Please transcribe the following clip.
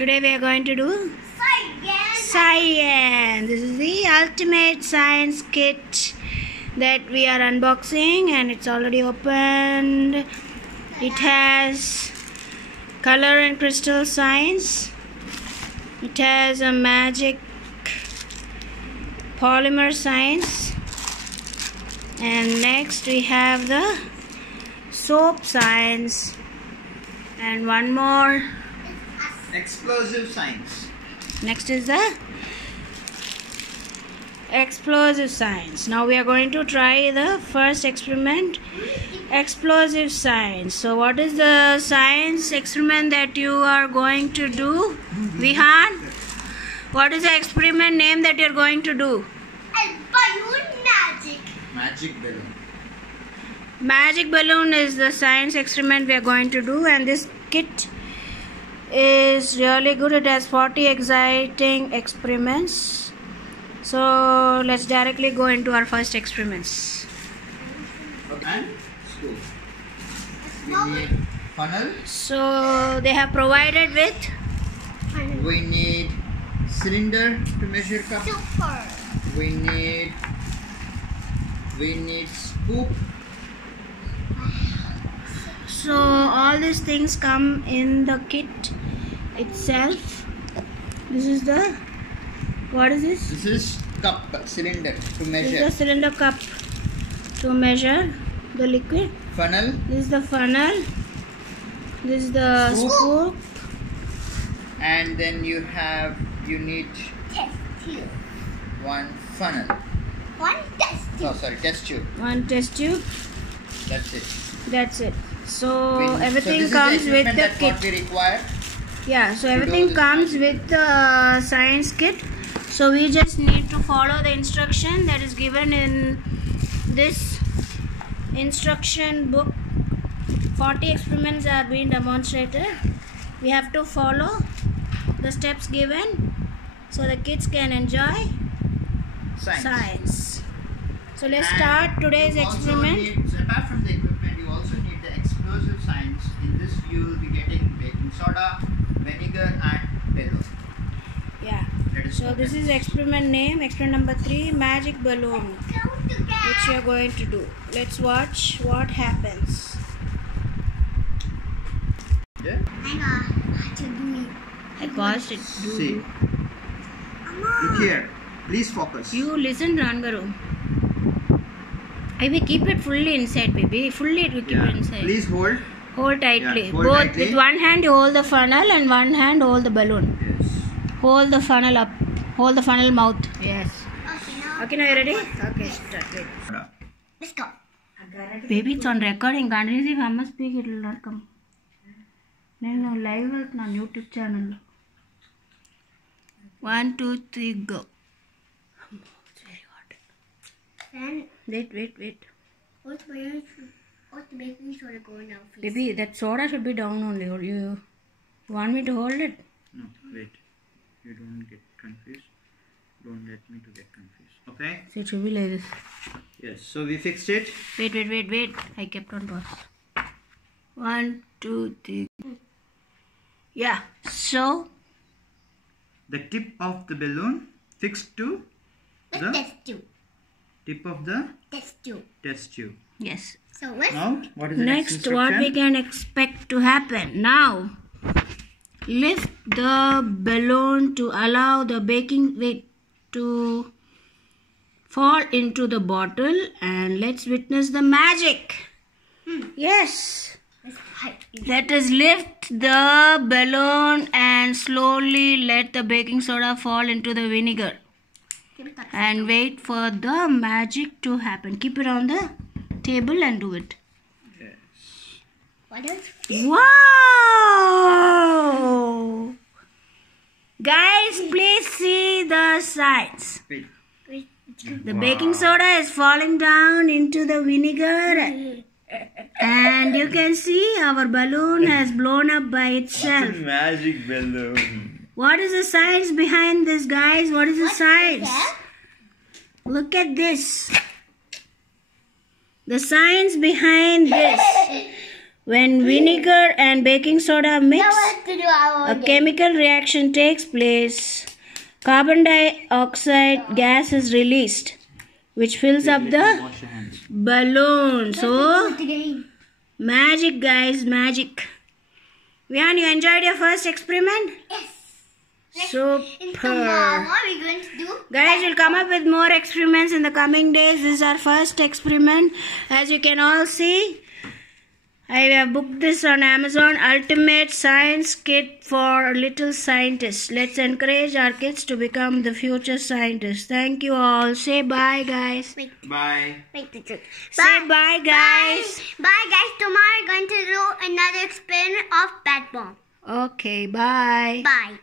Today we are going to do science. This is the ultimate science kit that we are unboxing, and it's already opened. It has color and crystal science. It has a magic polymer science, and next we have the soap science, and one more explosive science. Next is the explosive science. Now we are going to try the first experiment, explosive science. So what is the science experiment that you are going to do, Vihan? What is the experiment name that you are going to do? Balloon magic. Magic balloon. Magic balloon is the science experiment we are going to do, and this kit is really good. It has 40 exciting experiments. So let's directly go into our first experiments. And scoop. We need funnel. So they have provided with We need cylinder to measure cup. Super. We need scoop. so all these things come in the kit itself. This is the, what is this? This is cup cylinder to This measure. is the cylinder cup to measure the liquid. Funnel. This is the funnel. This is the scoop. And then you need Test tube. one funnel. One test tube. Oh, sorry, test tube. One test tube. That's it. That's it. So So everything this comes is the with equipment the that's kit. what we require. Yeah, so do everything this comes magic. with the science kit. So we just need to follow the instruction that is given in this instruction book. 40 experiments are being demonstrated. We have to follow the steps given so the kids can enjoy science. So let's And start today's you also experiment. need, apart from the equipment, you also need the explosive science. In this, you will be getting baking soda, vinegar, and balloon. Yeah. That is So this is experiment name, experiment number 3, magic balloon, Count together. which we are going to do. Let's watch what happens. Yeah. Hang on. How to do it? I paused it. See, Mama. look here. Please focus. You listen, Rangaru. I will keep it fully inside, baby. Fully it will keep it inside. Please hold. Hold tightly. Yeah, hold Both tightly. with one hand you hold the funnel and one hand hold the balloon. Yes. Hold the funnel up. Hold the funnel mouth. Yes. Okay, now. Okay, now you ready? Okay, start. Wait. Let's go. Baby, it's on recording. Can't you see if I must speak? It will not come. No, live on YouTube channel. 1, 2, 3, go. It's very hot. Then, Wait. what's the baking soda going now, please? Baby, that soda should be down only. You want me to hold it? No, wait. You don't get confused. Don't let me to get confused. Okay? So it should be like this. Yes. So we fixed it. Wait. I kept on pause. 1, 2, 3. Yeah. So The tip of the balloon fixed to Let's the test tube. tip of the Test tube. test tube. So yes. let's Now, what is the Next, what we can expect to happen now? Lift the balloon to allow the baking weight to fall into the bottle, and let's witness the magic. Yes. pipe. Let us lift the balloon and slowly let the baking soda fall into the vinegar and wait for the magic to happen. Keep it on the table and do it. What else? Wow! Guys, please see the sides. Wait. The baking soda is falling down into the vinegar, and you can see our balloon has blown up by itself. Magic balloon. What is the science behind this, guys? What is the science? Look at this. The science behind this. When vinegar and baking soda mix, a chemical reaction takes place. Carbon dioxide gas is released, which fills up the Wash your hands. balloon. So, magic, guys, magic. Vian, you enjoyed your first experiment? Yes. Super. Tomorrow, what are we going to do? Guys, we'll come up with more experiments in the coming days. This is our first experiment. As you can all see, I have booked this on Amazon. Ultimate Science Kit for Little Scientists. Let's encourage our kids to become the future scientists. Thank you all. Say bye, guys. Bye. Say bye, guys. Bye, guys. Tomorrow we're going to do another experiment of bat bomb. Okay, bye. Bye.